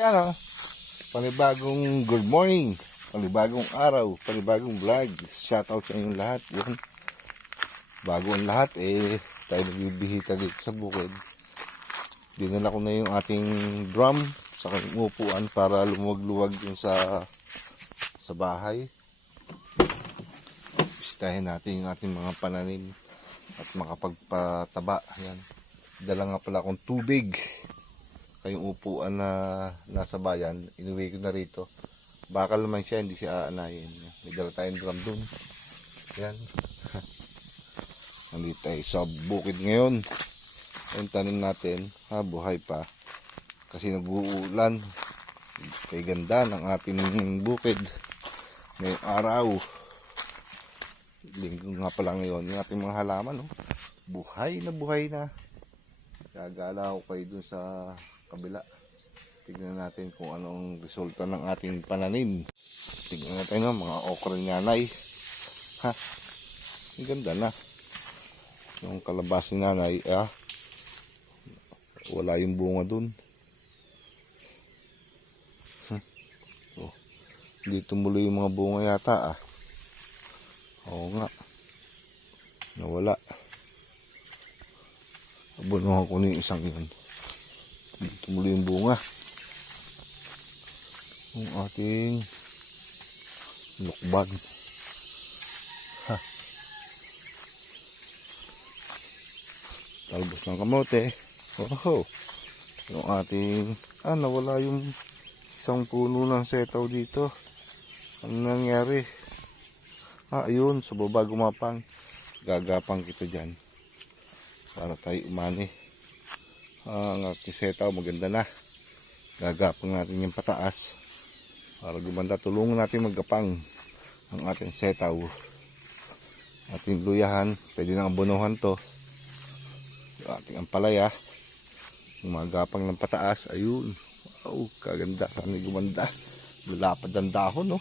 Yan o, panibagong good morning, panibagong araw, panibagong vlog. Shoutout sa inyong lahat. Yan. Bago ang lahat, tayo nagbibihita dito sa bukid. Dinala ko na yung ating drum sa upuan para lumuwag-luwag yung sa bahay. Pistahin natin yung ating mga pananim at makapagpataba. Yan. Dala nga pala akong tubig. Kayong upuan na nasa bayan, inuwi ko na rito. Bakal naman siya, hindi siya aanayin. May dala tayong drum dun. Yan. Nandito tayo sa bukid ngayon. Yung tanim natin, buhay pa. Kasi nag-uulan. Kaya ganda ng ating bukid. Ngayong araw. Linggo nga pala ngayon. Yung ating mga halaman, buhay na. Gagala ko kayo dun sa kabila. Tignan natin kung anong resulta ng ating pananim. Tignan natin mga okra ni nanay. Ang ganda na. Yung kalabas ni nanay, wala yung bunga dun. Hindi tumuloy yung mga bunga yata. Oo nga. Nawala. Abunuhan ko na yung isang yun. Tumuloy yung bunga. Yung ating lukban. Talbos ng kamote. Yung ating nawala yung isang puno ng setaw dito. Ano nangyari? Ayun, sa baba gumapang. Gagapang kita dyan para tayo umani. Ang ating setaw maganda na. Gagapang natin yung pataas para gumanda. Tulungan natin maggapang ang ating setaw. Ating luyahan, pwede nang abunuhan to. Yung ating ampalaya, yung magapang ng pataas. Ayun, kaganda. Sana gumanda. Lalapad ang dahon,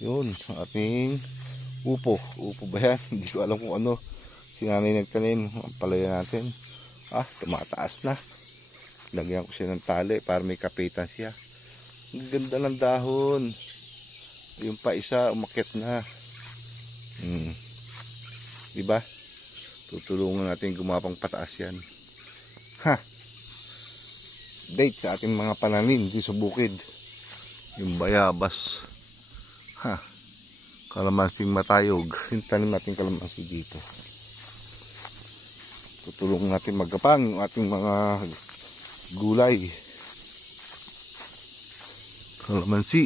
Yun, ating upo ba yan? Hindi ko alam kung ano. Si nanay nagtanim ang palaya natin. Tumataas na. Lagyan ko siya ng tali para may kapitan siya. Ang ganda ng dahon. Yung pa isa umakyat na. Diba? Tutulungan natin gumapang pataas yan. Date sa ating mga pananim dito sa bukid. Yung bayabas. Kalamansing matayog. Yung tanim natin kalamansi dito. Tutulungan natin maggapang yung ating mga gulay. Kalamansi.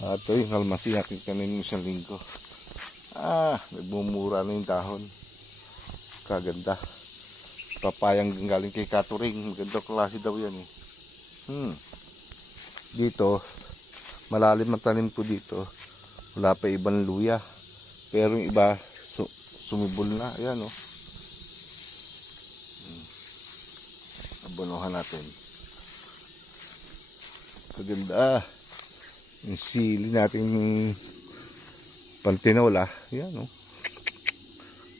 Ito yung kalamansi natin tanim isang linggo. Nagbumura na yung dahon. Kaganda. Papayang galing kay Katuring. Maganda klase daw yan Dito, malalim ang tanim ko dito. Wala pa ibang luya. Pero yung iba, sumibol na. Ayan Abunuhan natin. Kaganda. Yung sili natin pantinola. Ayan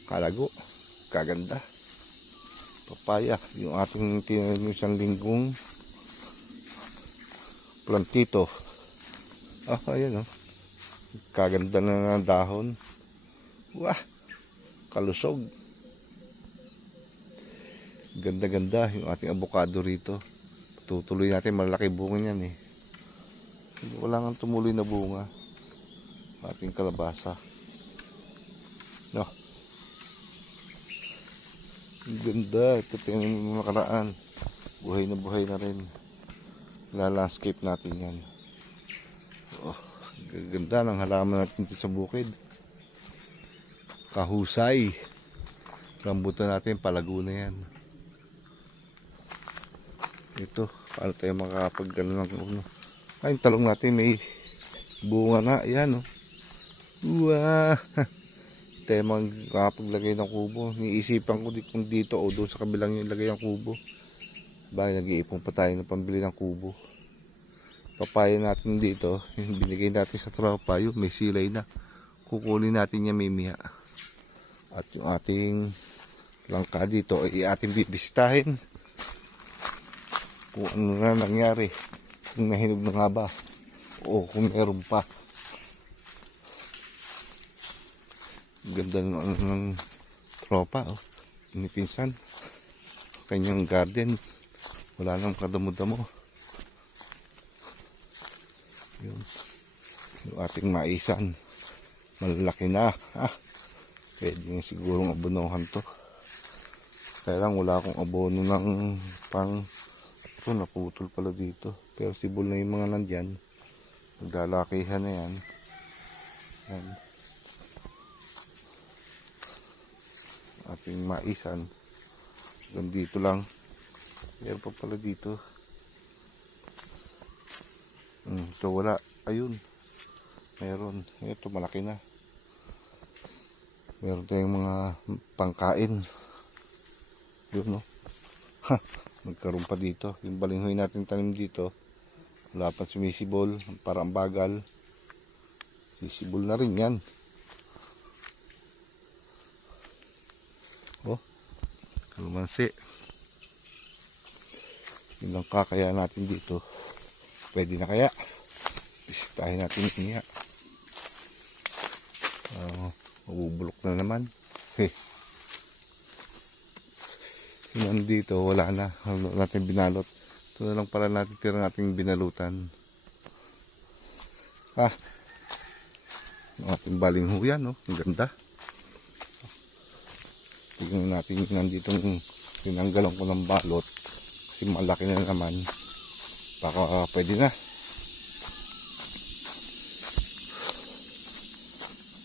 Kalago. Kaganda. Papaya. Yung ating tinanim isang linggong plantito. Ayan Kaganda na ng dahon. Kalusog. Ganda-ganda yung ating avocado rito. Tutuloy natin, malaki bunga niyan Wala nga tumuloy na bunga. Ating kalabasa. Ang ganda. Ito tingnan mo makaraan. Buhay na rin. Landscape natin yan. Ganda ng halaman natin dito sa bukid. Kahusay. Rambutan natin, palago na yan. Ito, paano tayo makakapag-gano ng yung talong natin may bunga na. Ayan tayo makakapaglagay ng kubo. Niisipan ko kung dito o doon sa kabilang yung lagay ng kubo. Nag-iipon pa tayo ng pambili ng kubo. Papaya natin dito, yung binigay natin sa tropa, yung may silay na. Kukunin natin yan mimiya. At yung ating langka dito ay ating bibisitahin. kung ano na nangyari, kung nahinog na nga ba o kung meron pa. Ganda ng ano ng tropa, oh. Pinipinsan kanyang garden, wala nang kadamo-damo. Yun, yung ating maisan malalaki na, pwede nga sigurong abonohan to. Kaya lang wala akong abono ng pang ito, naputol pala dito, pero sibol na yung mga nandyan, naglalakihan na yan. Yan ating maisan, hanggang dito lang. Meron pa pala dito. Ito wala, ayun meron, ito malaki na. Meron tayong mga pangkain yun, no? Nagkaroon pa dito. Yung balinghoy natin tanim dito, wala pa sumisibol, parang bagal. Sisibol na rin yan. Oh, kalamansi. Yun lang kakaya natin dito. Pwede na kaya? Bisitahin natin niya. Mabubulok na naman. Yun dito, wala na. Wala natin binalot. Ito na lang pala natin tira nating binalutan. Ang ating balinghoy, no? Ang ganda. Tignan natin yung nandito tinanggalan ko ng balot kasi malaki na naman, baka pwede na.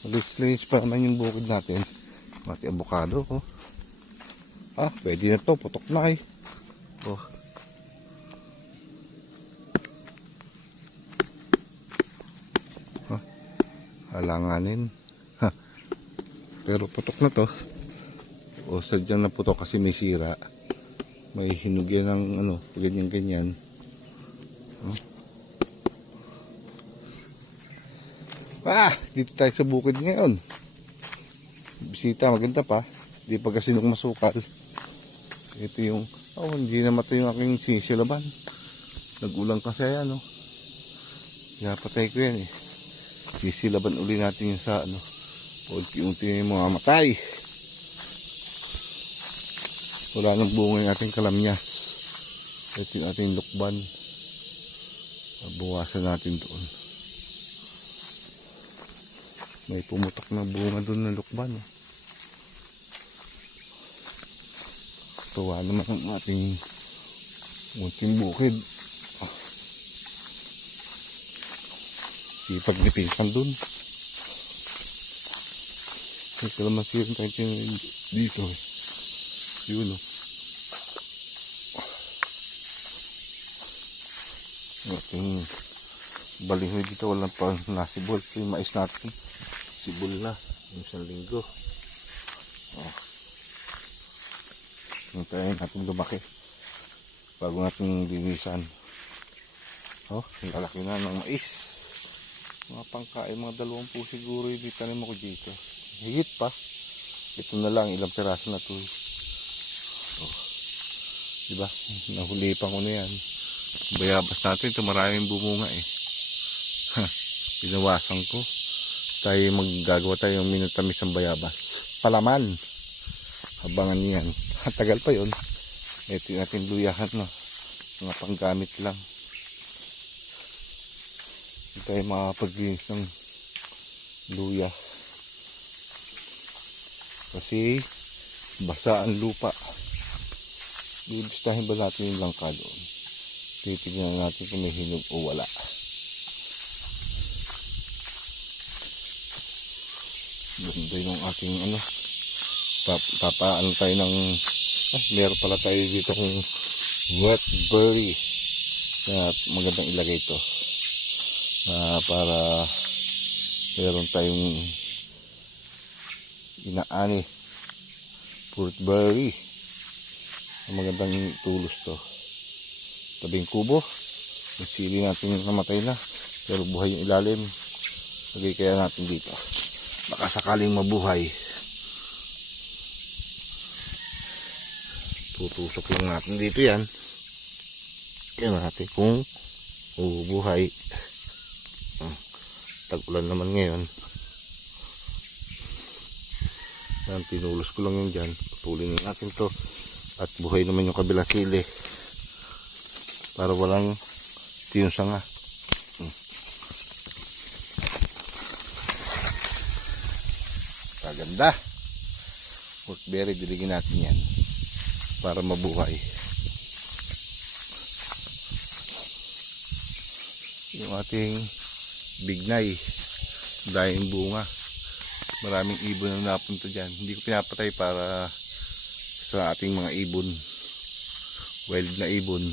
Malinis pa naman yung bukid natin. Mati avocado, oh. Pwede na to, putok na oh. Halanganin. Pero putok na to. O sadyang naputok kasi may sira, may hinog yan ng ano, ganyan. Dito tayo sa bukid ngayon. Bisita, maganda pa. Di pa kasi nung masukal. Ito yung hindi namatay yung aking sisilaban. Nagulang kasi yan, no. Kaya patay ko yan, sisilaban uli natin yung sa ano, unti-unti yung mga matay. Wala nang bunga yung ating kalamyas. Ito yung ating lukban. Buwasan natin doon. May pumutok na bunga doon ng lukban. Tuwa naman ang ating munting bukid. Sipag ni pinsan doon. May kalamansi rin tayo dito. Yun, ating balinghoy dito, walang pa nasibol. Ito yung mais natin, sibol na yung isang linggo. Hintayin natin lumaki bago natin linisan. Ang lalaki na ng mais. Mga pangkain, mga 20 siguro yung tanim ko dito. Higit pa. Ito na lang, ilang piraso na to. Diba? Nahulipan ko na yan. Bayabas natin ito, maraming bumunga Pinawasan ko. Maggagawa tayo ng minatamis ng bayabas. Palaman. Abangan niyan. Tagal pa yun. Ito natin luyahan, no? Mga panggamit lang. Hindi tayo makapaglinis ng luya. Kasi basa ang lupa. Bibistahin ba natin yung langka doon? Titignan natin kung may hinog o wala. Ganda yung ating ano. Papaano tayo ng meron pala tayo dito kung wet berry na magandang ilagay ito para meron tayong inaani fruit berry. Magandang tulos to. Tabing kubo. Yung sili natin namatay na, pero buhay yung ilalim. Lagay kaya natin dito. Baka sakaling mabuhay. Tutusok lang natin dito yan. Tingnan natin kung bubuhay. Tag-ulan naman ngayon. Yan, pinulos ko lang yun dyan. Putulin natin to. At buhay naman yung kabilang sili. Para walang tiyong sanga. Kaganda. Woodberry, diligin natin yan. Para mabuhay. Yung ating bignay. Dahil bunga. Maraming ibon na napunto dyan. Hindi ko pinapatay para sa ating mga ibon. Wild na ibon.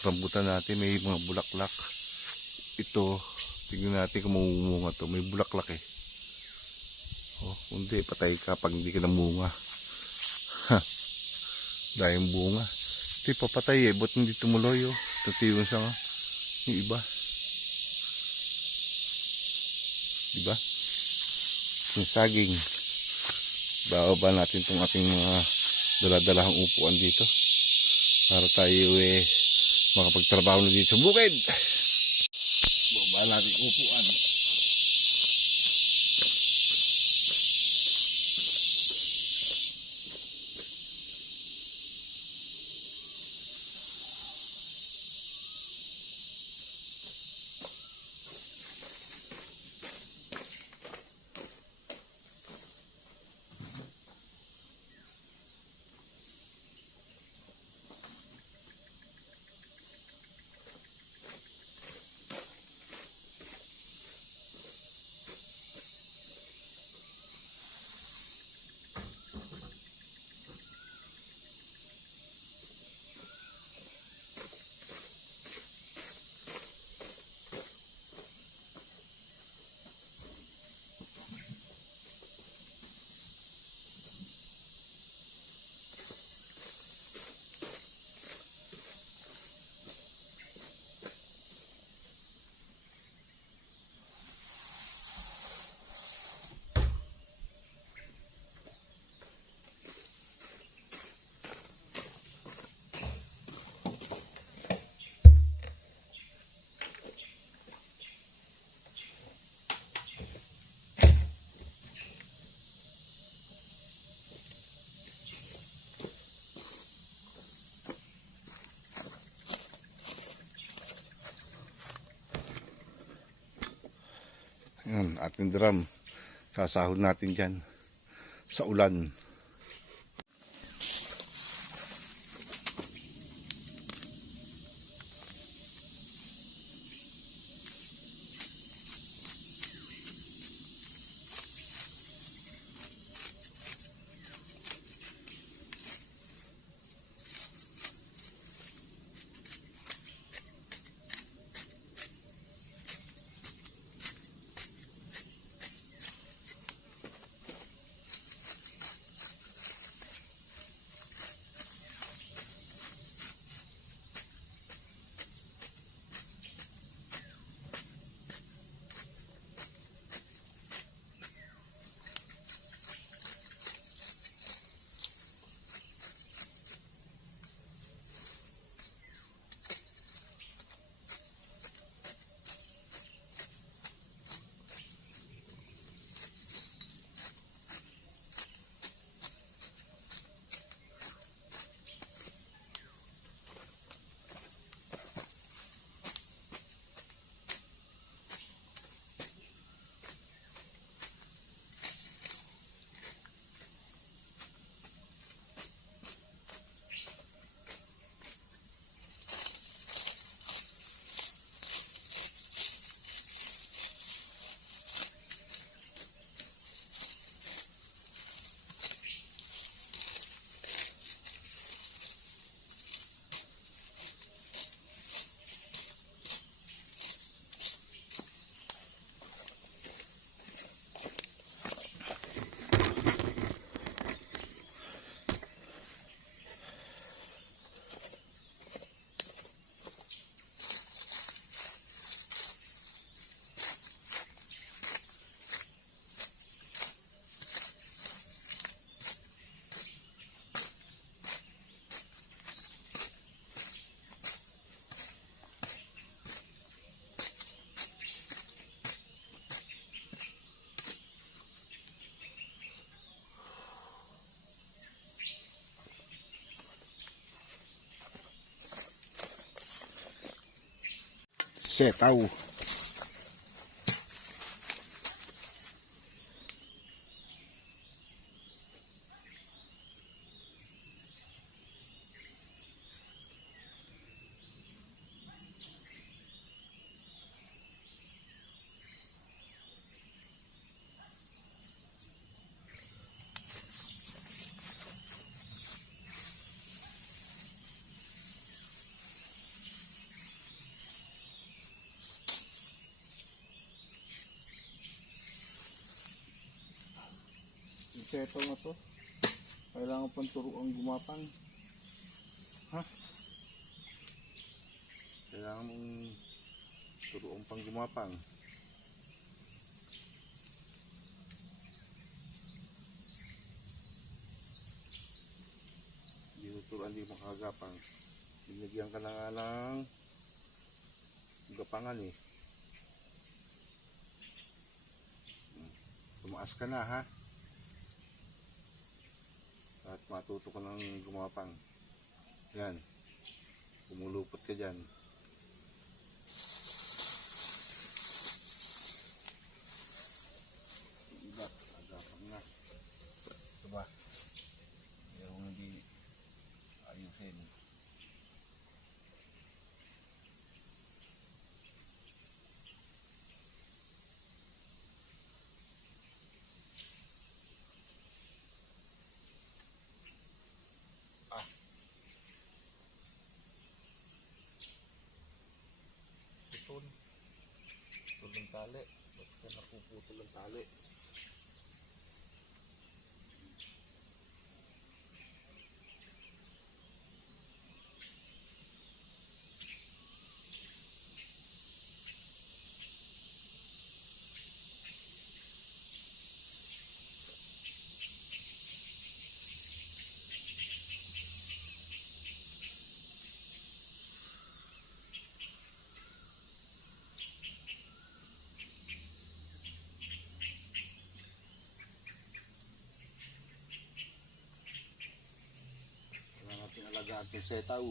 Rambutan natin may mga bulaklak. Ito, tignan natin kung mamumunga to. May bulaklak eh. Oh, hindi, patay ka pag hindi ka namunga. Ha, dahil bunga. Ito papatay eh, ba't hindi tumuloy oh. Tutiyon siya nga. Yung iba. Diba? Yung saging. Bababa natin itong ating mga daladalahang upuan dito. Para tayo eh makapagtrabaho na dito sa bukid. Bababa natin upuan. Yan, ating drum. Sasahod natin dyan sa ulan. setaw. Setaw na to. Kailangan pang turuan gumapang. Ha? Kailangan mong turuan pang gumapang. Hindi mo turuan, hindi makagapang. Binigyan ka na nga ng gapangan eh. Tumaas ka na ha. At matuto ka ng gumapang. Yan. Kumulupot ka dyan. Diba? Agapang na. Diba? Yung hindi ayusin. Putol ng tali. Basta napuputol ang tali. Alagaan itong setaw.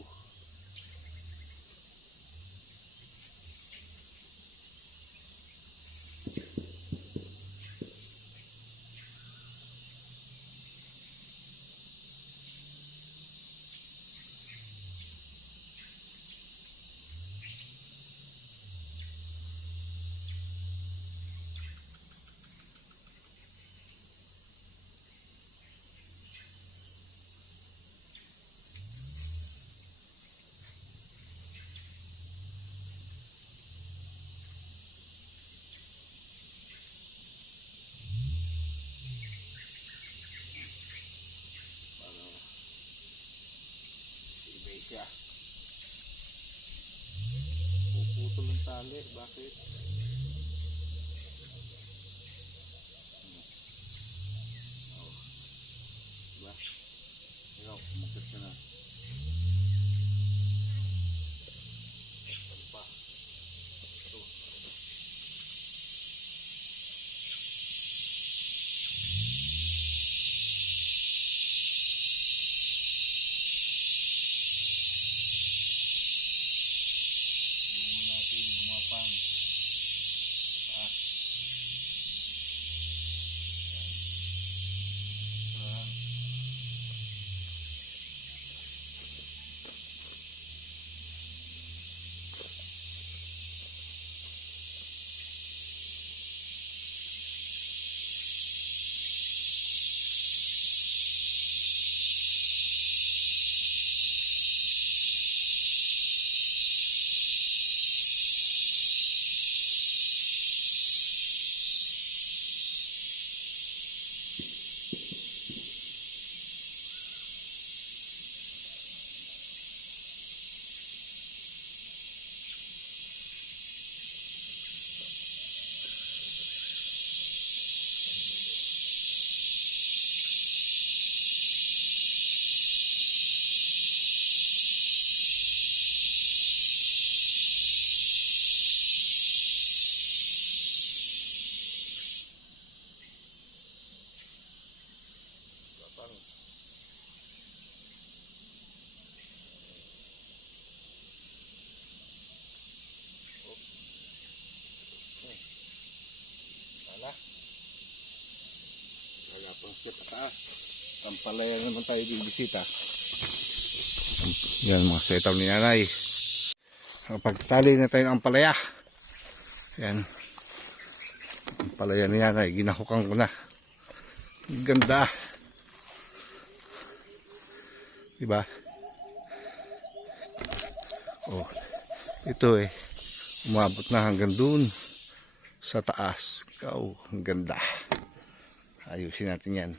Siya. Puputol ng tali. Bakit? Oh. Diba? Ikaw, kumukit ka na. Ano pa? Ito. Wala. Nagapang sit at taas. Tampalaya naman tayo bibisita. Yan mga setaw ni nanay. Pagtali na tayo ng ampalaya. Yan. Ampalaya ni nanay. Ginahukan ko na. Ganda. Diba? Oh. Ito umabot na hanggang dun sa taas. Oh, ang ganda. Ayusin natin yan.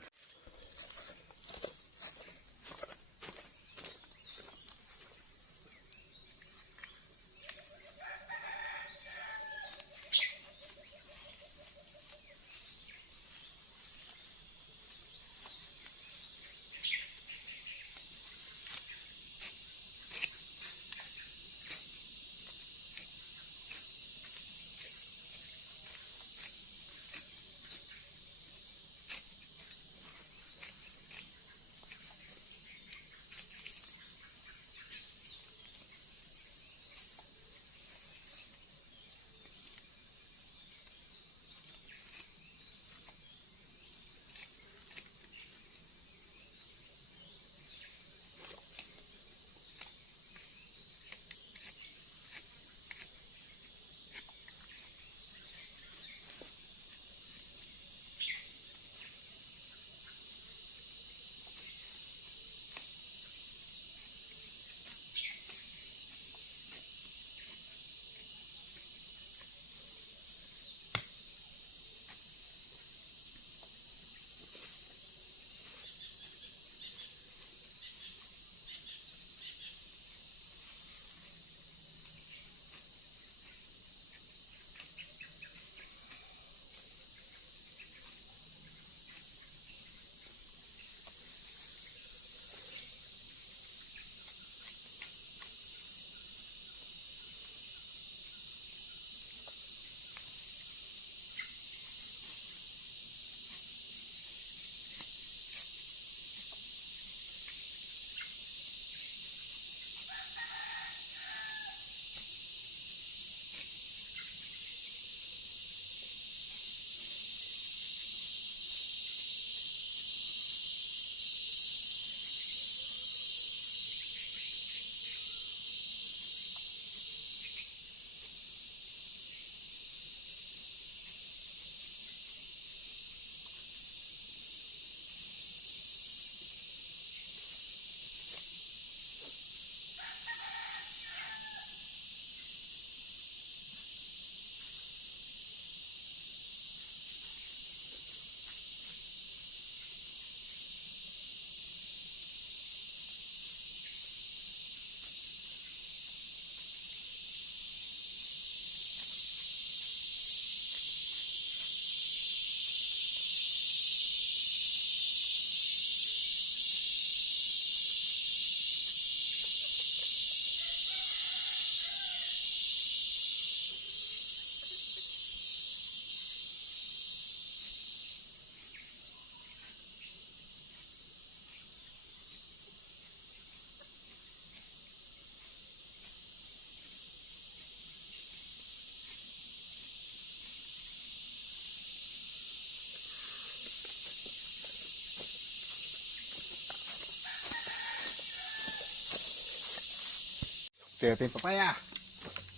Kaya tayo papaya.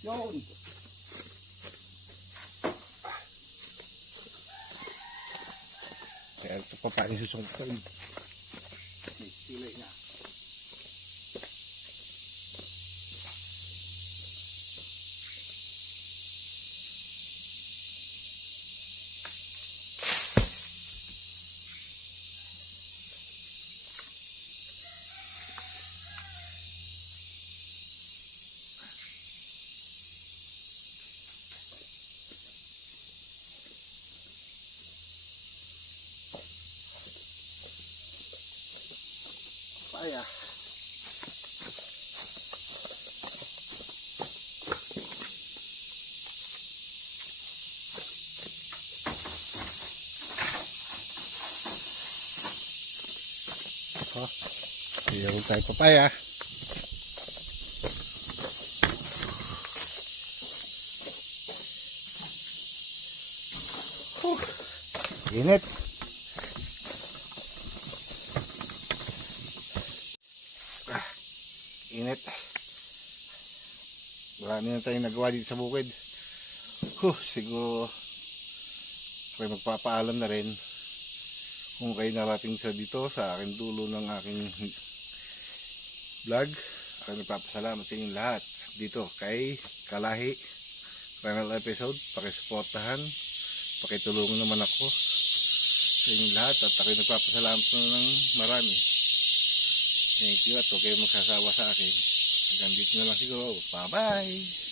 Yun. Kaya ito papaya susungkan. May silay na. Papaya. Iyaw tayo papaya. Init. Init. Marami na tayong nagawa dito sa bukid. Siguro kayo magpapaalam na rin kung kayo narating sa dito sa aking dulo ng aking vlog. Ako nagpapasalamat sa inyong lahat dito kay Kalahi final episode. Pakisuportahan, pakitulungan naman ako sa inyong lahat at ako nagpapasalamat ng marami. Thank you at huwag kayong magsasawa sa akin. Hanggang dito na lang siguro. Bye bye.